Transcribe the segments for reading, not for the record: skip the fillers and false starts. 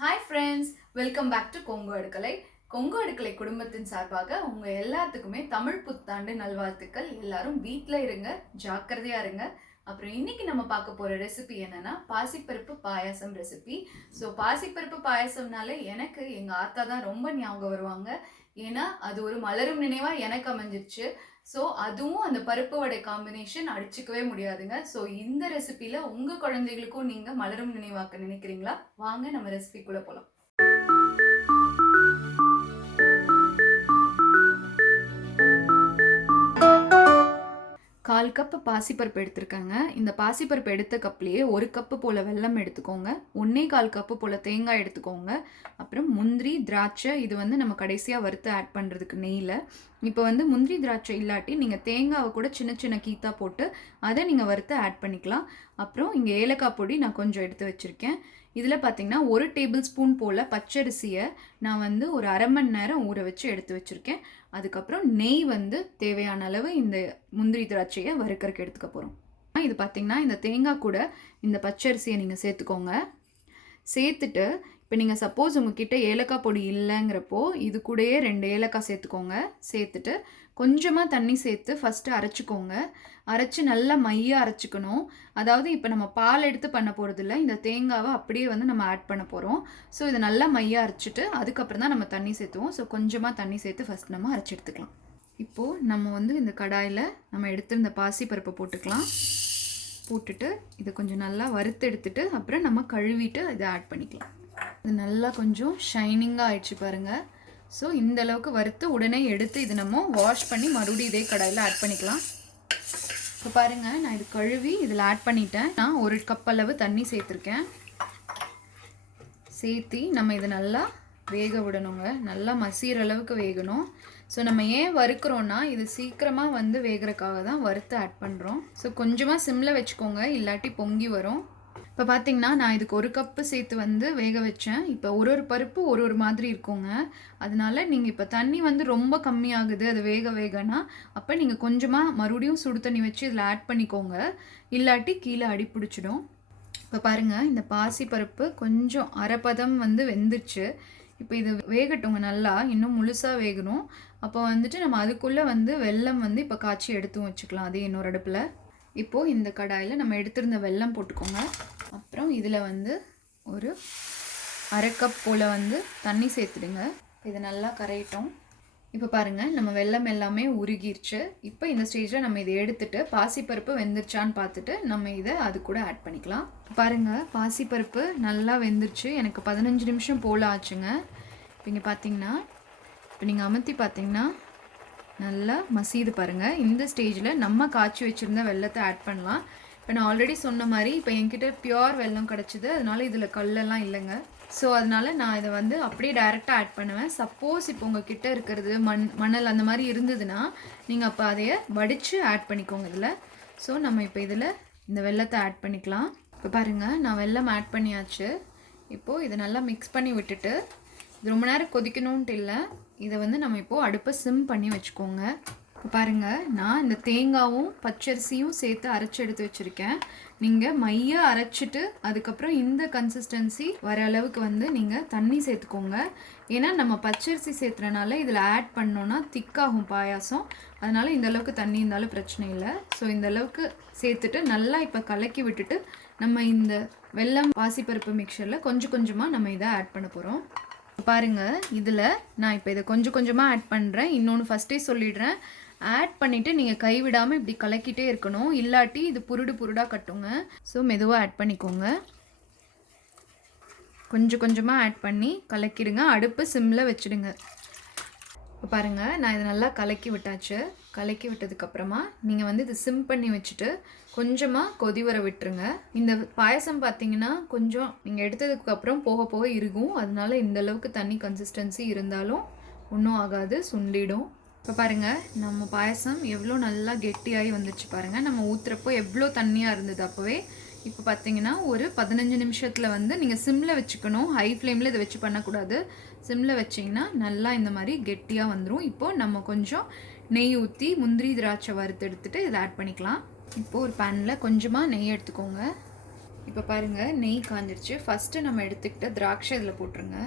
Hi friends, welcome back to Kongu Adukkalai. Kongu Adukkalai குடும்பத்தின் சார்பாக உங்கள் எல்லாத்துக்குமே தமிழ் புத்தாண்டு நல்வாழ்த்துக்கள். எல்லாரும் வீட்டில் இருங்க, ஜாக்கிரதையாக இருங்க. அப்புறம் இன்னைக்கு நம்ம பார்க்க போகிற ரெசிபி என்னன்னா பாசிப்பருப்பு பாயாசம் ரெசிபி. ஸோ பாசிப்பருப்பு பாயாசம்னாலே எனக்கு எங்கள் ஆத்தா தான் ரொம்ப ஞாபகம் வருவாங்க. ஏன்னா அது ஒரு மலரும் நினைவாக எனக்கு அமைஞ்சிருச்சு. ஸோ அதுவும் அந்த பருப்பு வடை காம்பினேஷன் அடிச்சுக்கவே முடியாதுங்க. ஸோ இந்த ரெசிபியில் உங்கள் குழந்தைகளுக்கும் நீங்கள் மலரும் நினைவாக்க நினைக்கிறீங்களா? வாங்க நம்ம ரெசிபிக்குள்ளே போகலாம். கால் கப்பு பாசிப்பருப்பு எடுத்துருக்கேங்க. இந்த பாசிப்பருப்பு எடுத்த கப்லேயே ஒரு கப்பு போல் வெல்லம் எடுத்துக்கோங்க. 1.25 கப்பு போல் தேங்காய் எடுத்துக்கோங்க. அப்புறம் முந்திரி, திராட்சை, இது நம்ம கடைசியாக வறுத்து ஆட் பண்ணுறதுக்கு நெய்யில். இப்போ முந்திரி திராட்சை இல்லாட்டி நீங்கள் தேங்காவை கூட சின்ன சின்ன கீத்தா போட்டு அதை நீங்கள் வறுத்து ஆட் பண்ணிக்கலாம். அப்புறம் இங்கே ஏலக்காய் பொடி நான் கொஞ்சம் எடுத்து வச்சுருக்கேன். இதில் பார்த்திங்கன்னா 1 டேபிள் ஸ்பூன் போல் பச்சரிசியை நான் ஒரு அரை மணி நேரம் ஊற வச்சு எடுத்து வச்சுருக்கேன். அதுக்கப்புறம் நெய் தேவையான அளவு இந்த முந்திரி திராட்சையை வறுக்கறக்கு எடுத்துக்க போகிறோம். இது பார்த்திங்கன்னா இந்த தேங்காய் கூட இந்த பச்சரிசியை நீங்கள் சேர்த்துக்கோங்க. சேர்த்துட்டு இப்போ நீங்கள் சப்போஸ் உங்ககிட்ட ஏலக்காய் பொடி இல்லைங்கிறப்போ இது கூடயே 2 ஏலக்காய் சேர்த்துக்கோங்க. சேர்த்துட்டு கொஞ்சமாக தண்ணி சேர்த்து ஃபஸ்ட்டு அரைச்சிக்கோங்க. அரைச்சி நல்லா மையாக அரைச்சிக்கணும். அதாவது இப்போ நம்ம பால் எடுத்து பண்ண போகிறதில்ல, இந்த தேங்காவை அப்படியே நம்ம ஆட் பண்ண போகிறோம். ஸோ இதை நல்லா மையாக அரைச்சிட்டு அதுக்கப்புறம் தான் நம்ம தண்ணி சேர்த்துவோம். ஸோ கொஞ்சமாக தண்ணி சேர்த்து ஃபஸ்ட் நம்ம அரைச்சி எடுத்துக்கலாம். இப்போது நம்ம இந்த கடாயில் நம்ம எடுத்திருந்த பாசிப்பருப்பை போட்டுக்கலாம். போட்டுட்டு இதை கொஞ்சம் நல்லா வறுத்து எடுத்துட்டு அப்புறம் நம்ம கழுவிட்டு இதை ஆட் பண்ணிக்கலாம். இது நல்லா கொஞ்சம் ஷைனிங்காக ஆயிடுச்சு பாருங்கள். ஸோ இந்த அளவுக்கு வறுத்து உடனே எடுத்து இது நம்ம வாஷ் பண்ணி மறுபடியும் இதே கடாயில் ஆட் பண்ணிக்கலாம். இப்போ பாருங்கள், நான் இது கழுவி இதில் ஆட் பண்ணிட்டேன். நான் 1 கப் அளவு தண்ணி சேர்த்துருக்கேன். சேர்த்து நம்ம இதை நல்லா வேக விடணுங்க. நல்லா மசிகிற அளவுக்கு வேகணும். ஸோ நம்ம ஏன் வறுக்கிறோன்னா இது சீக்கிரமாக வேகிறதுக்காக தான் வறுத்து ஆட் பண்ணுறோம். ஸோ கொஞ்சமாக சிம்மில் வச்சுக்கோங்க, இல்லாட்டி பொங்கி வரும். இப்போ பார்த்தீங்கன்னா நான் இதுக்கு 1 கப்பு சேர்த்து வேக வச்சேன். இப்போ ஒரு பருப்பு ஒரு மாதிரி இருக்குங்க. அதனால நீங்கள் இப்போ தண்ணி ரொம்ப கம்மியாகுது அது வேக வேகனா, அப்போ நீங்கள் கொஞ்சமாக மறுபடியும் சுடு தண்ணி வச்சு இதில் ஆட் பண்ணிக்கோங்க, இல்லாட்டி கீழே அடி பிடிச்சிடும். இப்போ பாருங்கள், இந்த பாசி பருப்பு கொஞ்சம் அரைப்பதம் வெந்துருச்சு. இப்போ இது வேகட்டுங்க, நல்லா இன்னும் முழுசாக வேகணும். அப்போ நம்ம அதுக்குள்ளே வெல்லம் இப்போ காய்ச்சி எடுத்து வச்சுக்கலாம் அதே இன்னொரு அடுப்பில். இப்போது இந்த கடாயில் நம்ம எடுத்திருந்த வெல்லம் போட்டுக்கோங்க. அப்புறம் இதில் ஒரு அரை கப் போல் தண்ணி சேர்த்துடுங்க. இது நல்லா கரையட்டும். இப்போ பாருங்கள், நம்ம வெல்லம் எல்லாமே உருகிருச்சு. இப்போ இந்த ஸ்டேஜில் நம்ம இதை எடுத்துகிட்டு பாசிப்பருப்பு வெந்துருச்சான்னு பார்த்துட்டு நம்ம இதை அது கூட ஆட் பண்ணிக்கலாம். பாருங்கள், பாசிப்பருப்பு நல்லா வெந்துருச்சு. எனக்கு 15 நிமிஷம் போல் ஆச்சுங்க. இப்போ இங்கே பார்த்தீங்கன்னா, இப்போ நீங்கள் அமர்த்தி பார்த்தீங்கன்னா நல்லா மசிது பாருங்கள். இந்த ஸ்டேஜில் நம்ம காய்ச்சி வச்சுருந்த வெல்லத்தை ஆட் பண்ணலாம். இப்போ நான் ஆல்ரெடி சொன்ன மாதிரி இப்போ என்கிட்ட பியோர் வெல்லம் கிடச்சிது, அதனால இதில் கல்லெல்லாம் இல்லைங்க. ஸோ அதனால் நான் இதை அப்படியே டைரெக்டாக ஆட் பண்ணுவேன். சப்போஸ் இப்போ உங்கள் கிட்டே இருக்கிறது மணல் அந்த மாதிரி இருந்ததுன்னா நீங்கள் அப்போ அதையை வடித்து ஆட் பண்ணிக்கோங்க இதில். ஸோ நம்ம இப்போ இதில் இந்த வெல்லத்தை ஆட் பண்ணிக்கலாம். இப்போ பாருங்கள், நான் வெல்லம் ஆட் பண்ணியாச்சு. இப்போது இதை நல்லா மிக்ஸ் பண்ணி விட்டுட்டு இது ரொம்ப நேரம் கொதிக்கணுன்ட்டு இல்லை, இதை நம்ம இப்போது அடுப்பை சிம் பண்ணி வச்சுக்கோங்க. இப்போ பாருங்கள், நான் இந்த தேங்காயும் பச்சரிசியும் சேர்த்து அரைச்சி எடுத்து வச்சுருக்கேன். நீங்கள் மையாக அரைச்சிட்டு அதுக்கப்புறம் இந்த கன்சிஸ்டன்சி வர அளவுக்கு நீங்கள் தண்ணி சேர்த்துக்கோங்க. ஏன்னா நம்ம பச்சரிசி சேர்த்துறனால இதில் ஆட் பண்ணோன்னா திக்காகும் பாயாசம். அதனால் இந்த அளவுக்கு தண்ணி இருந்தாலும் பிரச்சனை இல்லை. ஸோ இந்த அளவுக்கு சேர்த்துட்டு நல்லா இப்போ கலக்கி விட்டுட்டு நம்ம இந்த வெல்லம் பாசிப்பருப்பு மிக்சரில் கொஞ்சம் கொஞ்சமாக நம்ம இதை ஆட் பண்ண போகிறோம். பாருங்கள், இதில் நான் இப்போ இதை கொஞ்சம் கொஞ்சமாக ஆட் பண்ணுறேன். இன்னொன்று ஃபஸ்ட்டே சொல்லிடுறேன், ஆட் பண்ணிவிட்டு நீங்கள் கைவிடாமல் இப்படி கலக்கிட்டே இருக்கணும், இல்லாட்டி இது புருடாக கட்டுங்க. ஸோ மெதுவாக ஆட் பண்ணிக்கோங்க. கொஞ்சம் கொஞ்சமாக ஆட் பண்ணி கலக்கிடுங்க. அடுப்பு சிம்மில் வச்சுடுங்க. இப்போ பாருங்கள், நான் இதை நல்லா கலக்கி விட்டாச்சு. கலக்கி விட்டதுக்கப்புறமா நீங்கள் இது சிம் பண்ணி வச்சுட்டு கொஞ்சமாக கொதி வர விட்டுருங்க. இந்த பாயசம் பார்த்தீங்கன்னா கொஞ்சம் நீங்கள் எடுத்ததுக்கப்புறம் போக போக இருக்கும். அதனால இந்த அளவுக்கு தண்ணி கன்சிஸ்டன்சி இருந்தாலும் ஒன்றும் ஆகாது, சுண்டிடும். இப்போ பாருங்கள், நம்ம பாயசம் எவ்வளோ நல்லா கெட்டியாகி வந்துச்சு பாருங்கள். நம்ம ஊற்றுறப்போ எவ்வளோ தண்ணியாக இருந்தது அப்போவே. இப்போ பார்த்தீங்கன்னா ஒரு 15 நிமிஷத்தில் நீங்கள் சிம்மில் வச்சுக்கணும். ஹை ஃப்ளேமில் இதை வச்சு பண்ணக்கூடாது. சிம்மில் வச்சிங்கன்னா நல்லா இந்த மாதிரி கெட்டியாக வந்துடும். இப்போது நம்ம கொஞ்சம் நெய் ஊற்றி முந்திரி திராட்சை வறுத்து எடுத்துகிட்டு இதை ஆட் பண்ணிக்கலாம். இப்போது ஒரு பேனில் கொஞ்சமாக நெய் எடுத்துக்கோங்க. இப்போ பாருங்கள் நெய் காஞ்சிருச்சு. ஃபஸ்ட்டு நம்ம எடுத்துக்கிட்ட திராட்சை இதில் போட்டுருங்க.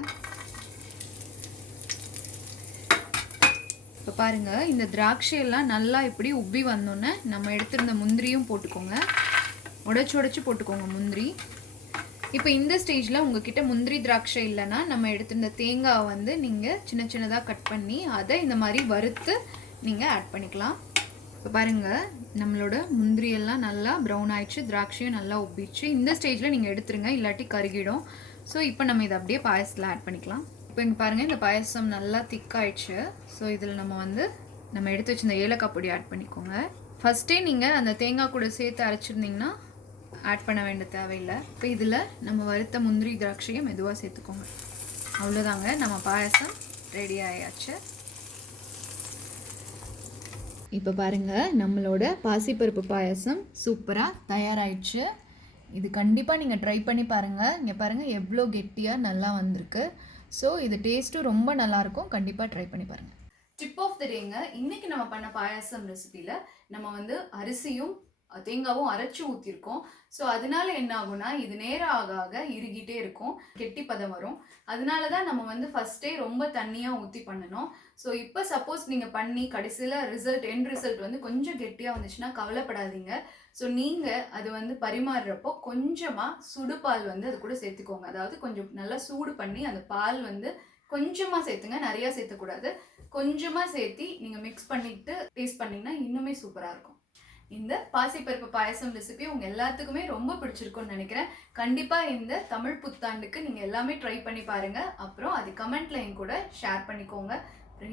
இப்போ பாருங்கள் இந்த திராட்சையெல்லாம் நல்லா இப்படி உப்பி வந்தோன்னே நம்ம எடுத்திருந்த முந்திரியும் போட்டுக்கோங்க. உடைச்சி போட்டுக்கோங்க முந்திரி. இப்போ இந்த ஸ்டேஜில் உங்ககிட்ட முந்திரி திராட்சை இல்லைன்னா நம்ம எடுத்திருந்த தேங்காய் வந்து நீங்கள் சின்ன சின்னதாக கட் பண்ணி அதை இந்த மாதிரி வறுத்து நீங்கள் ஆட் பண்ணிக்கலாம். இப்போ பாருங்கள் நம்மளோட முந்திரியெல்லாம் நல்லா ப்ரௌன் ஆயிடுச்சு, திராட்சையும் நல்லா உப்பிடுச்சு. இந்த ஸ்டேஜில் நீங்கள் எடுத்துருங்க, இல்லாட்டி கருகிடும். ஸோ இப்போ நம்ம இதை அப்படியே பாயசத்தில் ஆட் பண்ணிக்கலாம். இப்போ இங்கே பாருங்கள் இந்த பாயசம் நல்லா திக்காயிடுச்சு. ஸோ இதில் நம்ம எடுத்து வச்சு இந்த ஏலக்காய் பொடி ஆட் பண்ணிக்கோங்க. ஃபஸ்ட்டே நீங்கள் அந்த தேங்காய் கூட சேர்த்து அரைச்சிருந்தீங்கன்னா ஆட் பண்ண வேண்டிய தேவையில்லை. இப்போ இதில் நம்ம வறுத்த முந்திரி திராட்சையை மெதுவாக சேர்த்துக்கோங்க. அவ்வளோதாங்க, நம்ம பாயசம் ரெடி ஆயாச்சு. இப்போ பாருங்கள் நம்மளோட பாசிப்பருப்பு பாயசம் சூப்பராக தயாராகிடுச்சு. இது கண்டிப்பாக நீங்கள் ட்ரை பண்ணி பாருங்கள். இங்கே பாருங்கள் எவ்வளோ கெட்டியாக நல்லா வந்திருக்கு. ஸோ இது டேஸ்ட்டும் ரொம்ப நல்லாயிருக்கும். கண்டிப்பாக ட்ரை பண்ணி பாருங்கள். டிப் ஆஃப் த டேங்க, இன்றைக்கி நம்ம பண்ண பாயாசம் ரெசிபியில் நம்ம வந்து அரிசியும் தேங்காவும் அரைச்சி ஊற்றிருக்கோம். ஸோ அதனால என்ன ஆகும்னா இது நேரம் ஆக ஆக இறுகிட்டே இருக்கும், கெட்டி பதம் வரும். அதனால தான் நம்ம வந்து ஃபஸ்ட்டே ரொம்ப தண்ணியாக ஊற்றி பண்ணணும். ஸோ இப்போ சப்போஸ் நீங்கள் பண்ணி கடைசியில் எண்ட் ரிசல்ட் வந்து கொஞ்சம் கெட்டியாக வந்துச்சுன்னா கவலைப்படாதீங்க. ஸோ நீங்கள் அது வந்து பரிமாறுறப்போ கொஞ்சமாக சுடுபால் வந்து அது கூட சேர்த்துக்கோங்க. அதாவது கொஞ்சம் நல்லா சூடு பண்ணி அந்த பால் வந்து கொஞ்சமாக சேர்த்துங்க, நிறையா சேர்த்துக்கூடாது. கொஞ்சமாக சேர்த்தி நீங்கள் மிக்ஸ் பண்ணிவிட்டு டேஸ்ட் பண்ணிங்கன்னா இன்னுமே சூப்பராக இருக்கும். இந்த பாசிப்பருப்பு பாயசம் ரெசிபி உங்கள் எல்லாத்துக்குமே ரொம்ப பிடிச்சிருக்கும்னு நினைக்கிறேன். கண்டிப்பாக இந்த தமிழ் புத்தாண்டுக்கு நீங்கள் எல்லாமே ட்ரை பண்ணி பாருங்கள். அப்புறம் அது கமெண்ட்டில் என் கூட ஷேர் பண்ணிக்கோங்க.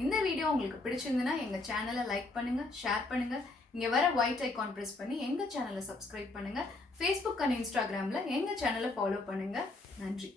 இந்த வீடியோ உங்களுக்கு பிடிச்சிருந்துன்னா எங்கள் சேனலை லைக் பண்ணுங்கள், ஷேர் பண்ணுங்கள். இங்கே வர ஒயிட் ஐகான் ப்ரெஸ் பண்ணி எங்கள் சேனலை சப்ஸ்கிரைப் பண்ணுங்கள். ஃபேஸ்புக் அண்ட் இன்ஸ்டாகிராமில் எங்கள் சேனலை ஃபாலோ பண்ணுங்கள். நன்றி.